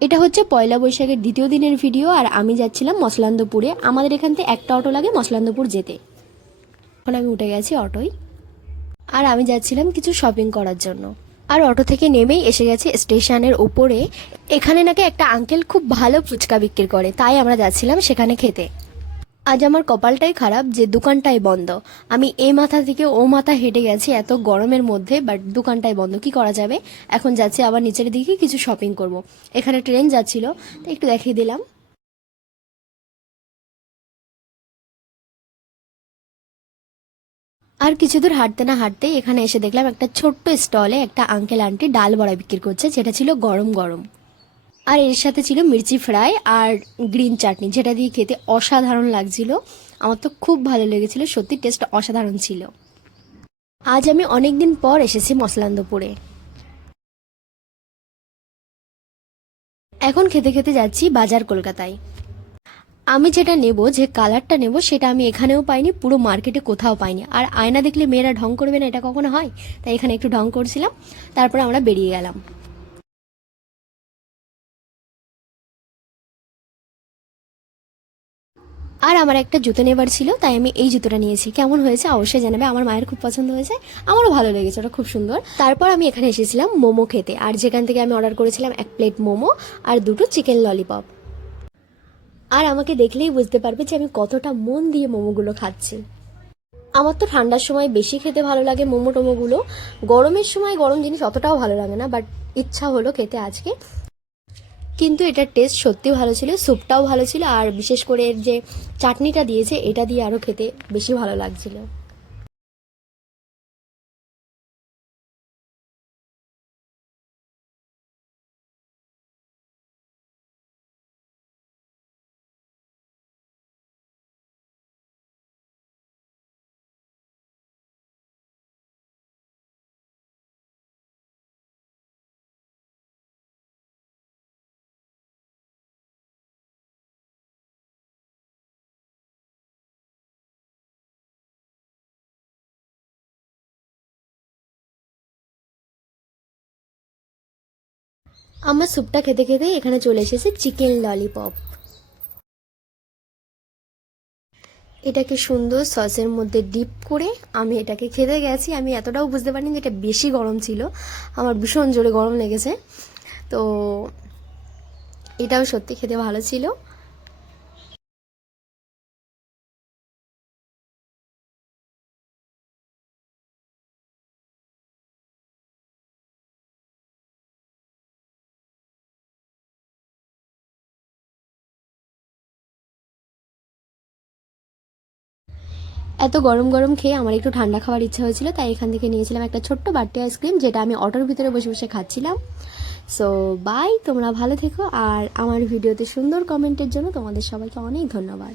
এটা হচ্ছে পয়লা বৈশাখের দ্বিতীয় দিনের ভিডিও, আর আমি যাচ্ছিলাম মসলান্দপুরে। আমাদের এখান থেকে একটা অটো লাগে মসলান্দপুর যেতে। এখন আমি উঠে গেছি অটোয়, আর আমি যাচ্ছিলাম কিছু শপিং করার জন্য। আর অটো থেকে নেমেই এসে গেছি স্টেশনের উপরে। এখানে নাকি একটা আঙ্কেল খুব ভালো ফুচকা বিক্রি করে, তাই আমরা যাচ্ছিলাম সেখানে খেতে। আজ আমার কপালটাই খারাপ যে দোকানটাই বন্ধ। আমি এই মাথা থেকে ও মাথা হেঁটে গেছি এত গরমের মধ্যে, বাট দোকানটাই বন্ধ। কি করা যাবে, এখন যাচ্ছি আবার নিচের দিকে কিছু শপিং করব। এখানে ট্রেন যাচ্ছিল, তো একটু দেখিয়ে দিলাম। আর কিছু দূর হাঁটতে না হাঁটতেই এখানে এসে দেখলাম একটা ছোট্ট স্টলে একটা আঙ্কেল আন্টি ডাল বড়া বিক্রি করছে, যেটা ছিল গরম গরম। আর এর সাথে ছিল মির্চি ফ্রাই আর গ্রিন চাটনি, যেটা দিয়ে খেতে অসাধারণ লাগছিল। আমার তো খুব ভালো লেগেছিল, সত্যি টেস্ট অসাধারণ ছিল। আজ আমি অনেক দিন পর এসেছি মসলান্দপুরে। এখন খেতে খেতে যাচ্ছি বাজার কলকাতায়। আমি যেটা নেব, যে কালারটা নেব, সেটা আমি এখানেও পাইনি, পুরো মার্কেটে কোথাও পাইনি। আর আয়না দেখলে মেয়েরা ঢং করবে না, এটা কখনো হয়? তাই এখানে একটু ঢং করছিলাম, তারপরে আমরা বেরিয়ে গেলাম। আর আমার একটা জুতো নেবার ছিল, তাই আমি এই জুতোটা নিয়েছি। কেমন হয়েছে অবশ্যই জানাবে, আমার মায়ের খুব পছন্দ হয়েছে, আমারও ভালো লেগেছে, ওটা খুব সুন্দর। তারপর আমি এখানে এসেছিলাম মোমো খেতে, আর যেখান থেকে আমি অর্ডার করেছিলাম 1 প্লেট মোমো আর 2টো চিকেন ললিপপ। আর আমাকে দেখলেই বুঝতে পারবে যে আমি কতটা মন দিয়ে মোমোগুলো খাচ্ছি। আমার তো ঠান্ডার সময় বেশি খেতে ভালো লাগে মোমো টোমোগুলো, গরমের সময় গরম জিনিস অতটাও ভালো লাগে না, বাট ইচ্ছা হলো খেতে আজকে। কিন্তু এটার টেস্ট সত্যি ভালো ছিল, স্যুপটাও ভালো ছিল, আর বিশেষ করে এর যে চাটনিটা দিয়েছে এটা দিয়ে আরও খেতে বেশি ভালো লাগছিল। আমার স্যুপটা খেতে খেতে এখানে চলে এসেছে চিকেন ললিপপ। এটাকে সুন্দর সসের মধ্যে ডিপ করে আমি এটাকে খেতে গেছি। আমি এতটাও বুঝতে পারিনি যে এটা বেশি গরম ছিল, আমার ভীষণ জোরে গরম লেগেছে। তো এটাও সত্যি খেতে ভালো ছিল। এত গরম গরম খেয়ে আমার একটু ঠান্ডা খাওয়ার ইচ্ছা হয়েছিল, তাই এখান থেকে নিয়েছিলাম একটা ছোট্ট বাটি আইসক্রিম, যেটা আমি অটোর ভিতরে বসে বসে খাচ্ছিলাম। সো বাই, তোমরা ভালো থেকো, আর আমার ভিডিওতে সুন্দর কমেন্টের জন্য তোমাদের সবাইকে অনেক ধন্যবাদ।